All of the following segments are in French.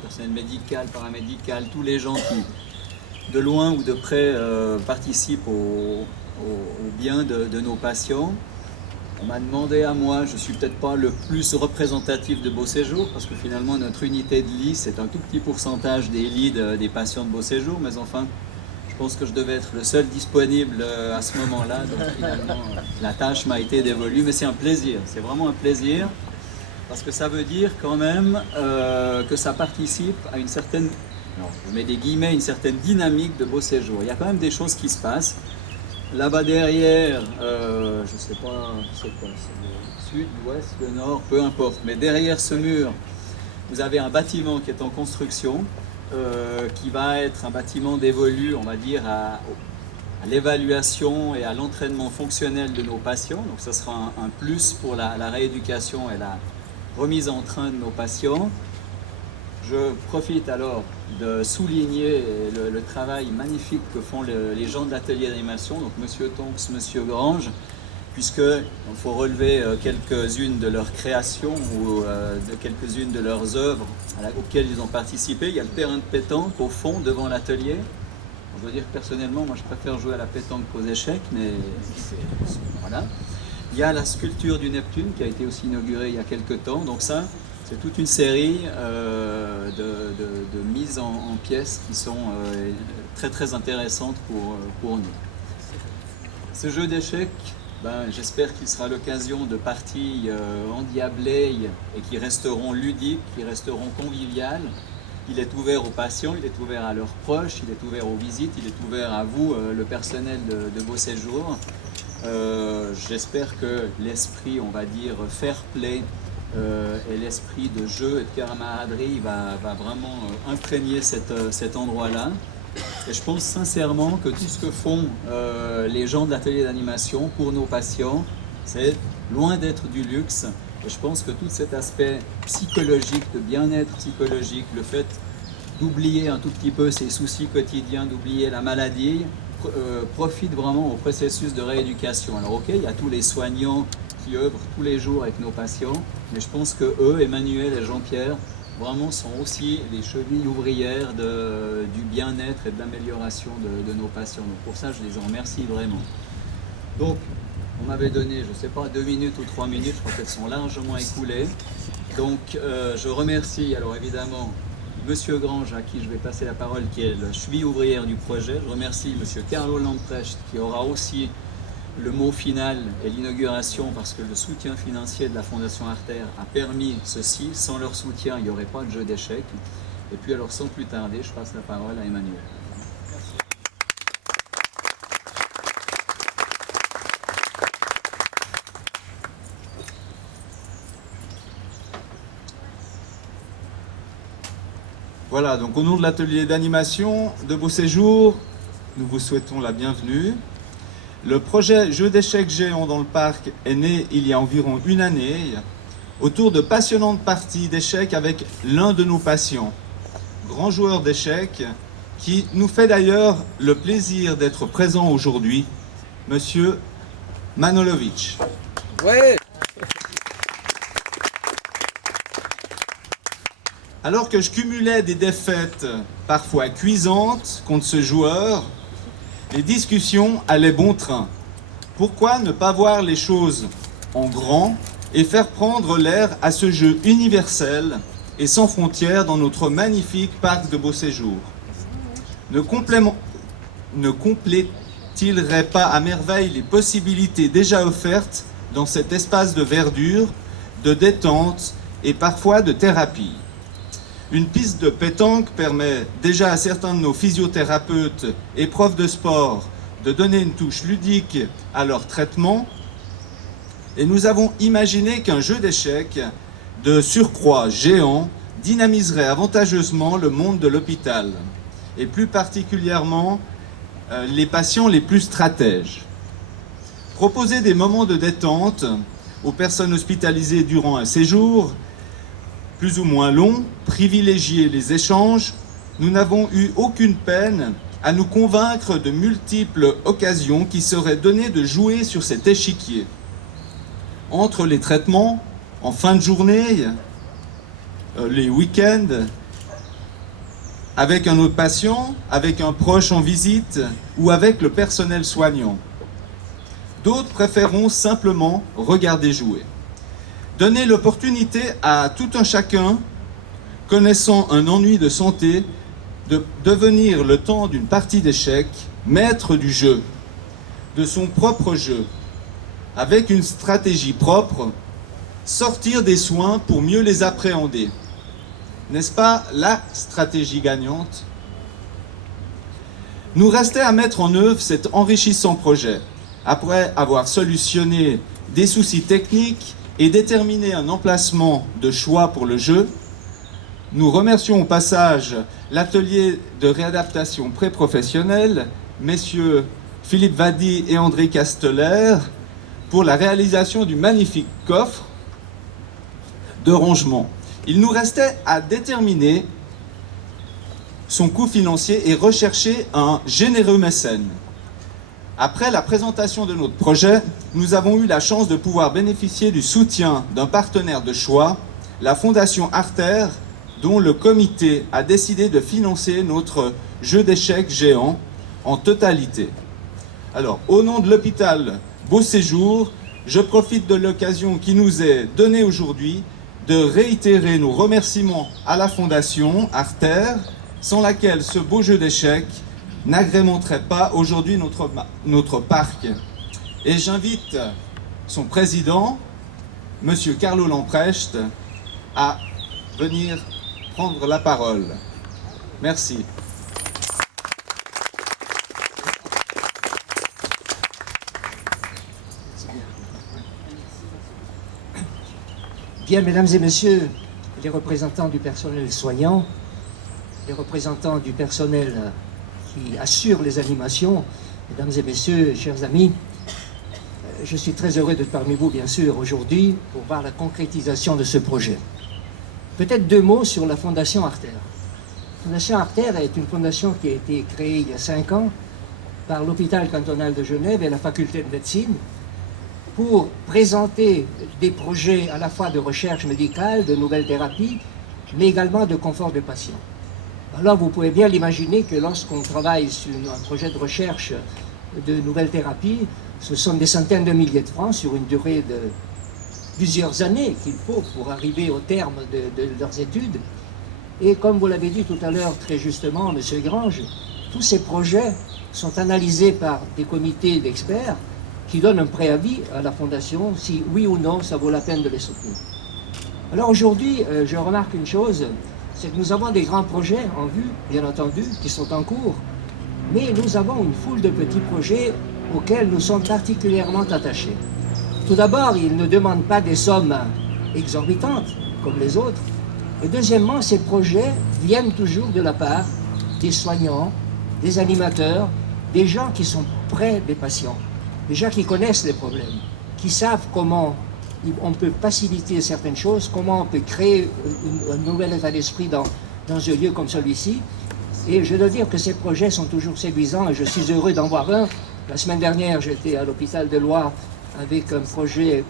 personnel médical, paramédical, tous les gens qui, de loin ou de près, participent au bien de nos patients. On m'a demandé à moi, je ne suis peut-être pas le plus représentatif de Beau Séjour, parce que finalement notre unité de lit, c'est un tout petit pourcentage des lits des patients de Beau Séjour, mais enfin, je pense que je devais être le seul disponible à ce moment-là, donc finalement, la tâche m'a été dévolue, mais c'est un plaisir, c'est vraiment un plaisir, parce que ça veut dire quand même que ça participe à une certaine, alors, je mets des guillemets, une certaine dynamique de Beau Séjour. Il y a quand même des choses qui se passent. Là-bas derrière, je ne sais pas, c'est quoi, c'est le sud, l'ouest, le nord, peu importe. Mais derrière ce mur, vous avez un bâtiment qui est en construction, qui va être un bâtiment dévolu, on va dire, à l'évaluation et à l'entraînement fonctionnel de nos patients. Donc ça sera un plus pour la rééducation et la remise en train de nos patients. Je profite alors de souligner le travail magnifique que font les gens de l'atelier d'animation, donc Monsieur Tonks, Monsieur Grange, puisqu'il faut relever quelques-unes de leurs créations ou de quelques-unes de leurs œuvres auxquelles ils ont participé. Il y a le terrain de pétanque au fond, devant l'atelier. Je dois dire que personnellement, moi je préfère jouer à la pétanque qu'aux échecs, mais voilà. Il y a la sculpture du Neptune qui a été aussi inaugurée il y a quelques temps, donc ça, c'est toute une série de mises en pièces qui sont très très intéressantes pour nous. Ce jeu d'échecs, j'espère qu'il sera l'occasion de parties endiablées et qui resteront ludiques, qui resteront conviviales. Il est ouvert aux patients, il est ouvert à leurs proches, il est ouvert aux visites, il est ouvert à vous, le personnel de Beau Séjour. J'espère que l'esprit, on va dire, fair play, et l'esprit de jeu et de camaraderie va vraiment imprégner cet endroit-là. Et je pense sincèrement que tout ce que font les gens de l'atelier d'animation pour nos patients, c'est loin d'être du luxe. Et je pense que tout cet aspect psychologique, de bien-être psychologique, le fait d'oublier un tout petit peu ses soucis quotidiens, d'oublier la maladie, profite vraiment au processus de rééducation. Alors ok, il y a tous les soignants qui œuvrent tous les jours avec nos patients, mais je pense que eux, Emmanuel et Jean-Pierre, vraiment sont aussi les chevilles ouvrières du bien-être et de l'amélioration de nos patients. Donc pour ça, je les en remercie vraiment. Donc, on m'avait donné, je ne sais pas, 2 minutes ou 3 minutes, je crois qu'elles sont largement écoulées. Donc je remercie alors évidemment Monsieur Grange, à qui je vais passer la parole, qui est la cheville ouvrière du projet. Je remercie Monsieur Carlo Lamprecht, qui aura aussi le mot final et l'inauguration, parce que le soutien financier de la Fondation Artère a permis ceci. Sans leur soutien, il n'y aurait pas de jeu d'échecs. Et puis alors, sans plus tarder, je passe la parole à Emmanuel. Voilà, donc au nom de l'atelier d'animation de Beau Séjour, nous vous souhaitons la bienvenue. Le projet Jeux d'échecs géants dans le parc est né il y a environ 1 année, autour de passionnantes parties d'échecs avec l'un de nos patients, grand joueur d'échecs, qui nous fait d'ailleurs le plaisir d'être présent aujourd'hui, Monsieur Manolovic. Ouais. Alors que je cumulais des défaites parfois cuisantes contre ce joueur, les discussions allaient bon train. Pourquoi ne pas voir les choses en grand et faire prendre l'air à ce jeu universel et sans frontières dans notre magnifique parc de Beau Séjour? Ne complète-t-il pas à merveille les possibilités déjà offertes dans cet espace de verdure, de détente et parfois de thérapie? Une piste de pétanque permet déjà à certains de nos physiothérapeutes et profs de sport de donner une touche ludique à leur traitement. Et nous avons imaginé qu'un jeu d'échecs de surcroît géant dynamiserait avantageusement le monde de l'hôpital, et plus particulièrement les patients les plus stratèges. Proposer des moments de détente aux personnes hospitalisées durant un séjour plus ou moins long, privilégier les échanges, nous n'avons eu aucune peine à nous convaincre de multiples occasions qui seraient données de jouer sur cet échiquier. Entre les traitements, en fin de journée, les week-ends, avec un autre patient, avec un proche en visite ou avec le personnel soignant. D'autres préféreront simplement regarder jouer. Donner l'opportunité à tout un chacun connaissant un ennui de santé de devenir le temps d'une partie d'échecs maître du jeu, de son propre jeu, avec une stratégie propre, sortir des soins pour mieux les appréhender. N'est-ce pas la stratégie gagnante? Nous restait à mettre en œuvre cet enrichissant projet, après avoir solutionné des soucis techniques et déterminé un emplacement de choix pour le jeu. Nous remercions au passage l'atelier de réadaptation pré-professionnelle, messieurs Philippe Vady et André Casteller, pour la réalisation du magnifique coffre de rangement. Il nous restait à déterminer son coût financier et rechercher un généreux mécène. Après la présentation de notre projet, nous avons eu la chance de pouvoir bénéficier du soutien d'un partenaire de choix, la Fondation Artère, dont le comité a décidé de financer notre jeu d'échecs géant en totalité. Alors, au nom de l'hôpital Beau Séjour, je profite de l'occasion qui nous est donnée aujourd'hui de réitérer nos remerciements à la Fondation Artère, sans laquelle ce beau jeu d'échecs n'agrémenterait pas aujourd'hui notre parc. Et j'invite son président, Monsieur Carlo Lamprecht, à venir prendre la parole. Merci. Bien, mesdames et messieurs, les représentants du personnel soignant, les représentants du personnel qui assure les animations, mesdames et messieurs, chers amis, je suis très heureux d'être parmi vous, bien sûr, aujourd'hui, pour voir la concrétisation de ce projet. Peut-être deux mots sur la Fondation Artère. La Fondation Artère est une fondation qui a été créée il y a 5 ans par l'hôpital cantonal de Genève et la faculté de médecine pour présenter des projets à la fois de recherche médicale, de nouvelles thérapies, mais également de confort des patients. Alors vous pouvez bien l'imaginer que lorsqu'on travaille sur un projet de recherche de nouvelles thérapies, ce sont des centaines de milliers de francs sur une durée de plusieurs années qu'il faut pour arriver au terme de leurs études. Et comme vous l'avez dit tout à l'heure très justement, M. Grange, tous ces projets sont analysés par des comités d'experts qui donnent un préavis à la Fondation si oui ou non ça vaut la peine de les soutenir. Alors aujourd'hui, je remarque une chose, c'est que nous avons des grands projets en vue, bien entendu, qui sont en cours, mais nous avons une foule de petits projets auxquels nous sommes particulièrement attachés. Tout d'abord, ils ne demandent pas des sommes exorbitantes, comme les autres, et deuxièmement, ces projets viennent toujours de la part des soignants, des animateurs, des gens qui sont près des patients, des gens qui connaissent les problèmes, qui savent comment on peut faciliter certaines choses, comment on peut créer un nouvel état d'esprit dans un lieu comme celui-ci. Et je dois dire que ces projets sont toujours séduisants et je suis heureux d'en voir un. La semaine dernière, j'étais à l'hôpital de Loire avec un projet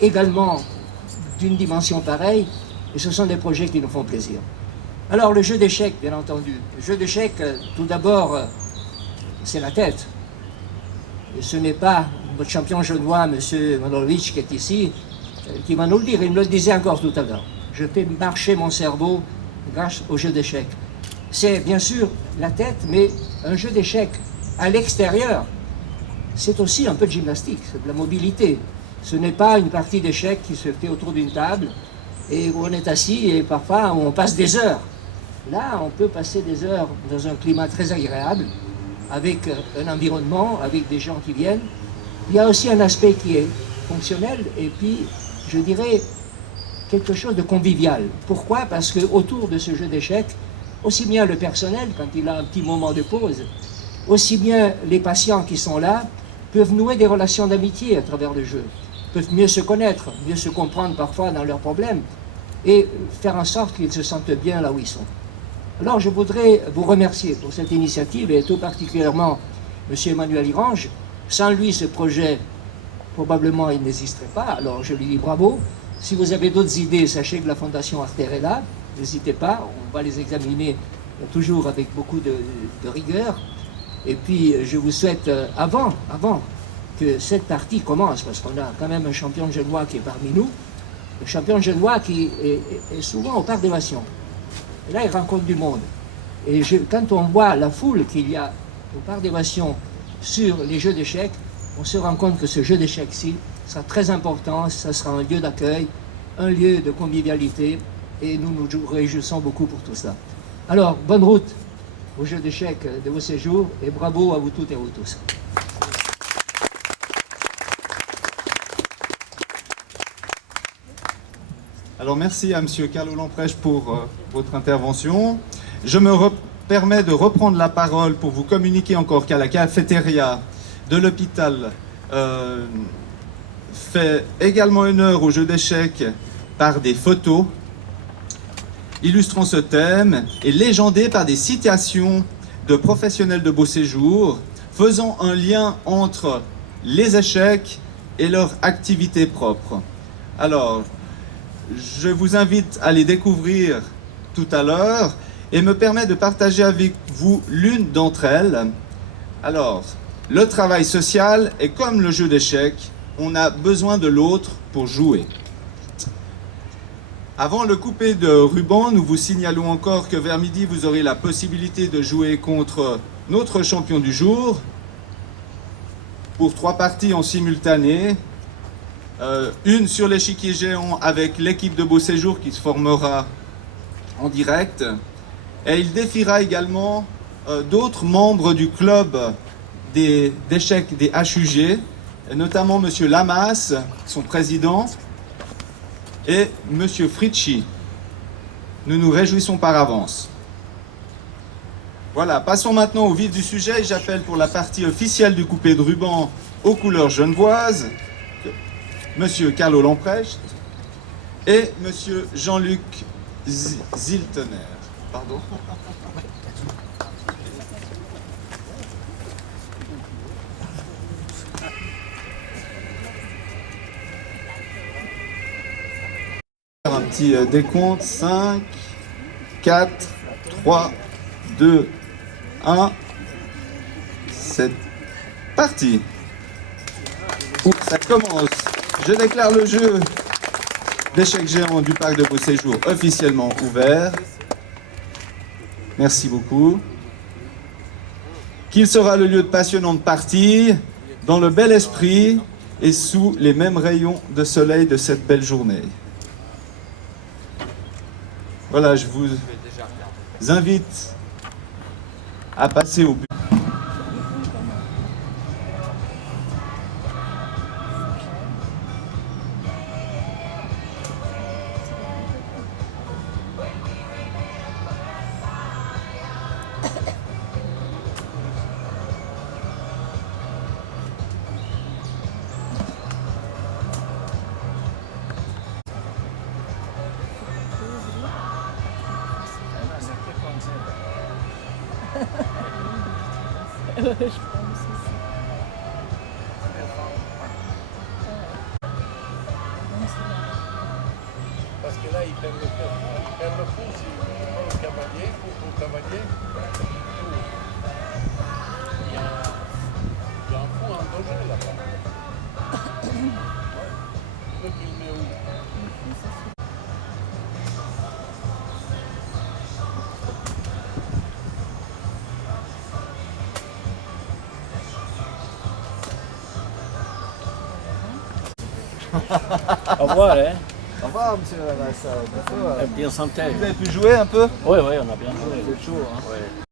également d'une dimension pareille, et ce sont des projets qui nous font plaisir. Alors le jeu d'échecs, bien entendu. Le jeu d'échecs, tout d'abord, c'est la tête. Et ce n'est pas votre champion genevois, M. Manojlovic, qui est ici, qui va nous le dire. Il me le disait encore tout à l'heure. Je fais marcher mon cerveau grâce au jeu d'échecs. C'est bien sûr la tête, mais un jeu d'échecs à l'extérieur, c'est aussi un peu de gymnastique, c'est de la mobilité. Ce n'est pas une partie d'échecs qui se fait autour d'une table et où on est assis et parfois on passe des heures. Là, on peut passer des heures dans un climat très agréable, avec un environnement, avec des gens qui viennent. Il y a aussi un aspect qui est fonctionnel et puis, je dirais, quelque chose de convivial. Pourquoi? Parce qu'autour de ce jeu d'échecs, aussi bien le personnel, quand il a un petit moment de pause, aussi bien les patients qui sont là, peuvent nouer des relations d'amitié à travers le jeu, peuvent mieux se connaître, mieux se comprendre parfois dans leurs problèmes, et faire en sorte qu'ils se sentent bien là où ils sont. Alors je voudrais vous remercier pour cette initiative, et tout particulièrement M. Emmanuel Irange. Sans lui, ce projet, probablement, il n'existerait pas, alors je lui dis bravo. Si vous avez d'autres idées, sachez que la Fondation Artère est là, n'hésitez pas, on va les examiner toujours avec beaucoup de rigueur. Et puis, je vous souhaite, avant que cette partie commence, parce qu'on a quand même un champion genevois qui est parmi nous, le champion genevois qui est souvent au parc des Nations. Et là, il rencontre du monde. Et quand on voit la foule qu'il y a au parc des Nations sur les jeux d'échecs, on se rend compte que ce jeu d'échecs-ci sera très important, ça sera un lieu d'accueil, un lieu de convivialité, et nous nous réjouissons beaucoup pour tout ça. Alors, bonne route au jeu d'échecs de vos séjours, et bravo à vous toutes et à vous tous. Alors merci à M. Carlo Lamprèche pour votre intervention. Je me permets de reprendre la parole pour vous communiquer encore qu'à la cafétéria de l'hôpital fait également honneur au jeu d'échecs par des photos illustrant ce thème et légendées par des citations de professionnels de beau séjour faisant un lien entre les échecs et leur activité propre. Alors, je vous invite à les découvrir tout à l'heure et me permet de partager avec vous l'une d'entre elles. Alors, le travail social est comme le jeu d'échecs, on a besoin de l'autre pour jouer. Avant le couper de ruban, nous vous signalons encore que vers midi, vous aurez la possibilité de jouer contre notre champion du jour pour 3 parties en simultané. Une sur l'échiquier géant avec l'équipe de Beau Séjour qui se formera en direct. Et il défiera également d'autres membres du club d'échecs des HUG, notamment M. Lamas, son président, et M. Fritschi. Nous nous réjouissons par avance. Voilà, passons maintenant au vif du sujet. J'appelle pour la partie officielle du coupé de ruban aux couleurs genevoises Monsieur Carlo Lamprèche et Monsieur Jean-Luc Ziltener. Pardon. Un petit décompte. 5, 4, 3, 2, 1. C'est parti. Ça commence. Je déclare le jeu d'échecs géants du parc de Beau Séjour officiellement ouvert. Merci beaucoup. Qu'il sera le lieu de passionnantes parties, dans le bel esprit et sous les mêmes rayons de soleil de cette belle journée. Voilà, je vous invite à passer au but. Parce que là, il perd le fond. Il perd le fond si le cavalier ou le cavalier. Il y a un fond en danger là-bas. Il faut qu'il met où? Au revoir, hein. Au revoir, monsieur Lamas. Bien santé. Vous avez pu jouer un peu? Oui, oui, on a bien joué. Vous êtes chaud, hein? Ouais.